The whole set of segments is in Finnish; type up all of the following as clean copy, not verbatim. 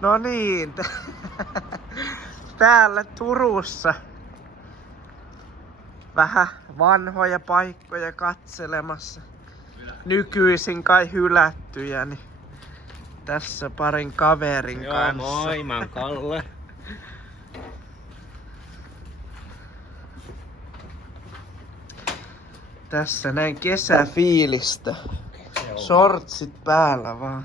No niin, täällä Turussa vähän vanhoja paikkoja katselemassa. Nykyisin kai hylättyjä, niin tässä parin kaverin kanssa. Moi, mä oon Kalle. Tässä näin kesäfiilistä. Shortsit päällä vaan.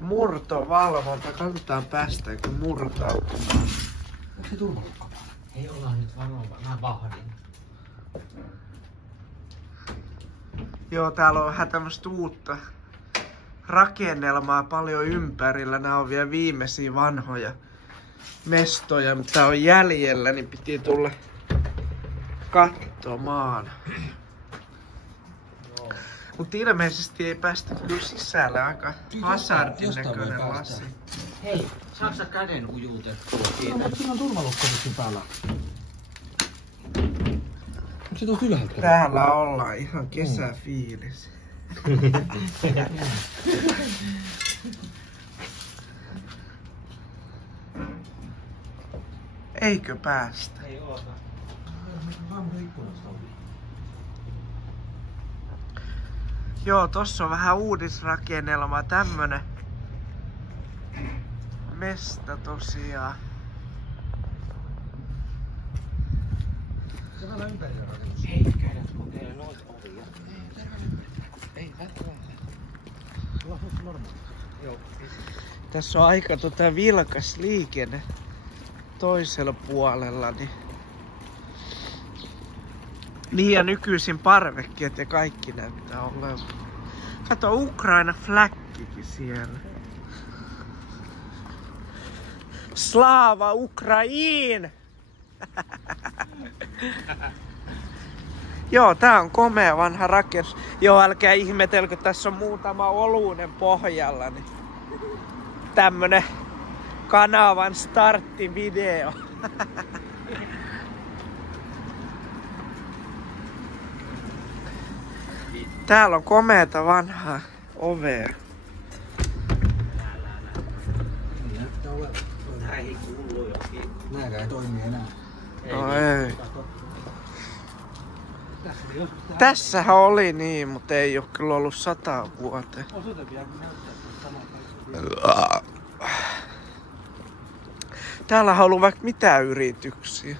Murtovalvonta. Katsotaan päästäänkö murtautumaan. Onko se turvalukko? Ei olla nyt valvonta. Mä vahdin. Joo, täällä on vähän tämmöstä uutta rakennelmaa paljon ympärillä. Nää on vielä viimeisiä vanhoja mestoja, mitä on jäljellä, niin piti tulla katsomaan. Mutta ilmeisesti ei päästä kyllä sisälle, aika hazardin näköinen lasi. Hei, saaks sä käden ujutettua? No, mutta siinä on turvalukko nyt päällä. Onko se tuolta ylhäältä? Täällä ollaan ihan kesäfiilis. Eikö päästä? Ei oota. Joo, tossa on vähän uudisrakennelma, tämmönen mesta tosiaan. Se on ympärillä rakennus. Hei, käydään kokeilemaan noita ovia. Ei, välttämättä. Se on normaali. Joo. Tässä on aika vilkas liikenne toisella puolella, niin ja nykyisin parvekkeet ja kaikki näyttää olevan. Kato, Ukraina flaggikin siellä. Slava Ukrain! Joo, tää on komea vanha rakennus. Joo, älkää ihmetelkö, tässä on muutama oluinen pohjalla. Niin tämmönen kanavan starttivideo. Täällä on komeeta vanhaa ovea. Näyttää olevan. Näihin kuuluu jokin. Nääkään ei toimi enää. No ei. Tässähän oli niin, mutta ei oo kyllä ollut 100 vuoteen. Osoite pitää näyttää. Täällä on ollut vaikka mitä yrityksiä.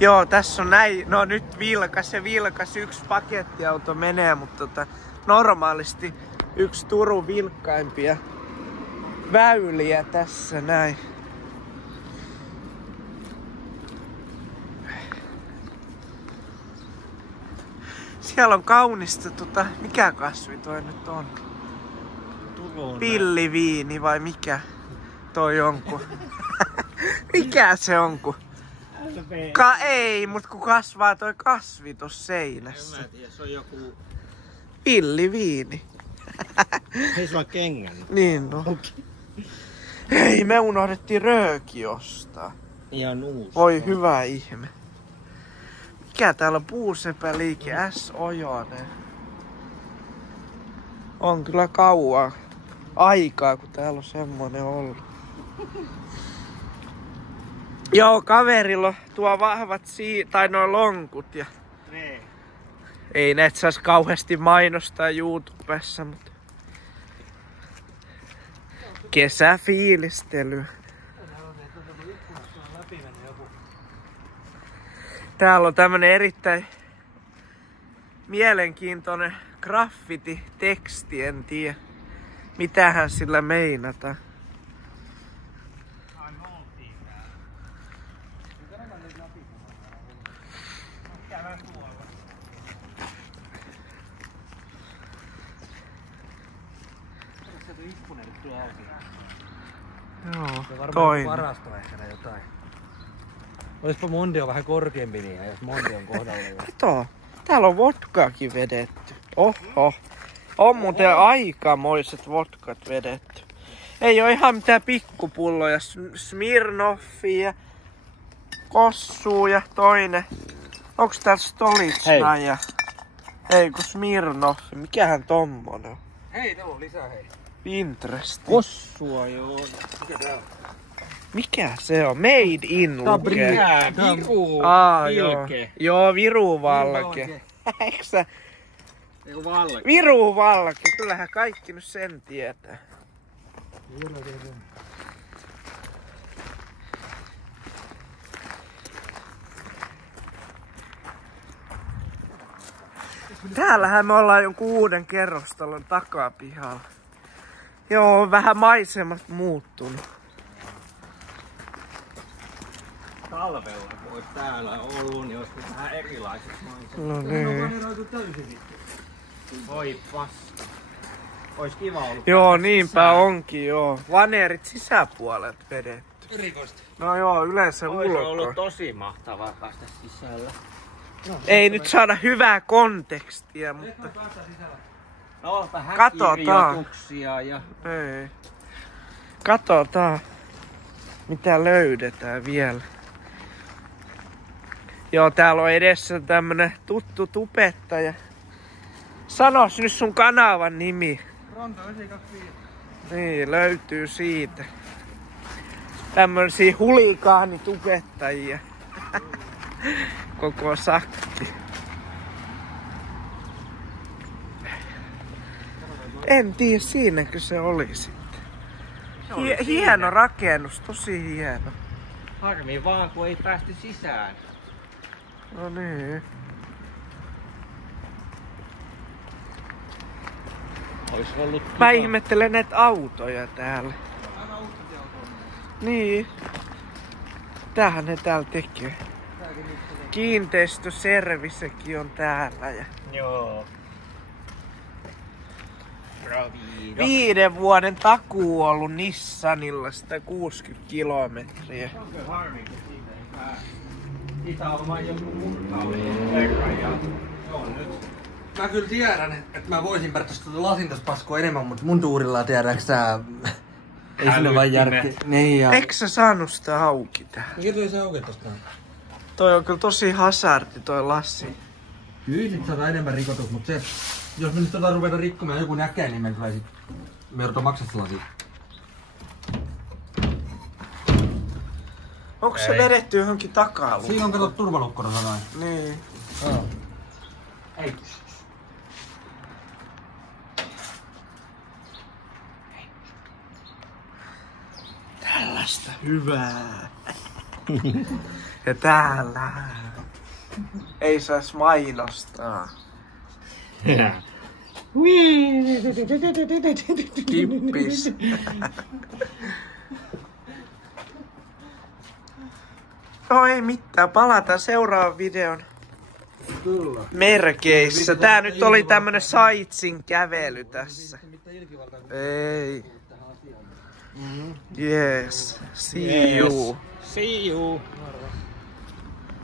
Joo, tässä on näin, no nyt vilkas, yksi pakettiauto menee, mutta normaalisti yksi Turun vilkkaimpia väyliä tässä näin. Siellä on kaunista mikä kasvi toi nyt on? Pilliviini vai mikä toi onku? Mikä se onku? Ei, mut kun kasvaa toi kasvi tossa seinässä. En mä tiedä, se on joku... Pilliviini. Hei, sulla on kengän. Niin no. Hei, me unohdettiin rööki ostaa. Ihan uusi. Voi hyvä ihme. Mikä täällä on? Puusepäliike S. Ojonen. On kyllä kauan aikaa, kun täällä on semmonen ollut. Joo, kaverilla tuo vahvat tai noin lonkut ja... Nee. Ei näitä sais kauheasti mainostaa YouTubessa, mutta... Kesäfiilistely. Täällä on tämmönen erittäin mielenkiintoinen graffiti-teksti, en tiedä mitähän sillä meinataan. Joo, toinen. Varasto ehkä jotain. Olispa Mondio vähän korkeampi niin, jos Mondion kohdalla. Kato, täällä on vodkaakin vedetty. Oho. On muuten aikamoiset vodkat vedetty. Ei oo ihan mitään pikkupulloja. Smirnoffia, Kossuu ja toinen Onks tää Stolitsna ja... Ei kun Smirnov. Mikähän tommonen on? Hei, täällä on lisää hei. Interesti. Kossua joo. Mikä tää on? Mikä se on? Made in lukee. Viru. Joo. Joo, Viru Valke. Eiksä? Eiku Valke. Viru Valke. Kyllähän kaikki nyt sen tietää. Täällähän me ollaan jonkun uuden kerrostalon takapihalla. Joo, vähän maisemat muuttunut. Talvella kun ois täällä ollut, niin ois vähän erilaiset maisemat. No niin. Voi paska. Ois kiva ollut. Joo, niinpä onkin joo. Vanerit sisäpuolelta vedetty. Erikoista. No joo, yleensä Ois ulkoa. ollut tosi mahtavaa päästä sisällä. Ei nyt saada hyvää kontekstia, mutta... No, vähän Katsotaan. kirjoituksia ja... Ei. Katsotaan, mitä löydetään vielä. Joo, täällä on edessä tämmönen tuttu tubettaja. Sanos nyt sun kanavan nimi. Ranta 925. Niin, löytyy siitä. Tämmöisiä hulikaanitubettajia. Koko sakki. En tiedä, siinäkö se oli sitten. Hieno rakennus, tosi hieno. Harmi vaan, kun ei päästy sisään. No niin. Ois ollut Mä ihmettelen näitä autoja täällä. Niin. Tämähän ne täällä tekee. Kiinteistöservisekin on täällä. Ja... Joo. Bravido. 5 vuoden takuu on ollut Nissanilla 160 kilometriä. Onko harmi, kun siitä ei pääse? Siitä on vain joku murkallinen verran ja se on nyt. Mä kyllä tiedän, että mä voisin periaatteessa tuota lasintaspaskua enemmän, mutta mun tuurilla tiedäks sä... Ei sinne vaan järki. Niin ja... Eikö sä saanut sitä auki tähän? Mikä tuli se auki tosta? Toi on kyllä tosi hasardi toi Lassi. Kyllä sit saadaan enemmän rikotus, mut se... Jos me nyt tota ruveta rikkomaan ja joku näkee, niin me tulee sit... Me joudutaan maksaa se lasi. Onko se vedetty johonkin takaa? Siinä on kato turvalukkona sanoin. Niin. Joo. Ei. Tällaista hyvää. Ja täällä. Ei sais mainostaa. Kippis. No ei mitään, palataan seuraavan videon Kyllä. merkeissä. Tää nyt oli tämmönen saitsin kävely tässä. Ei. Yes. See you. See you.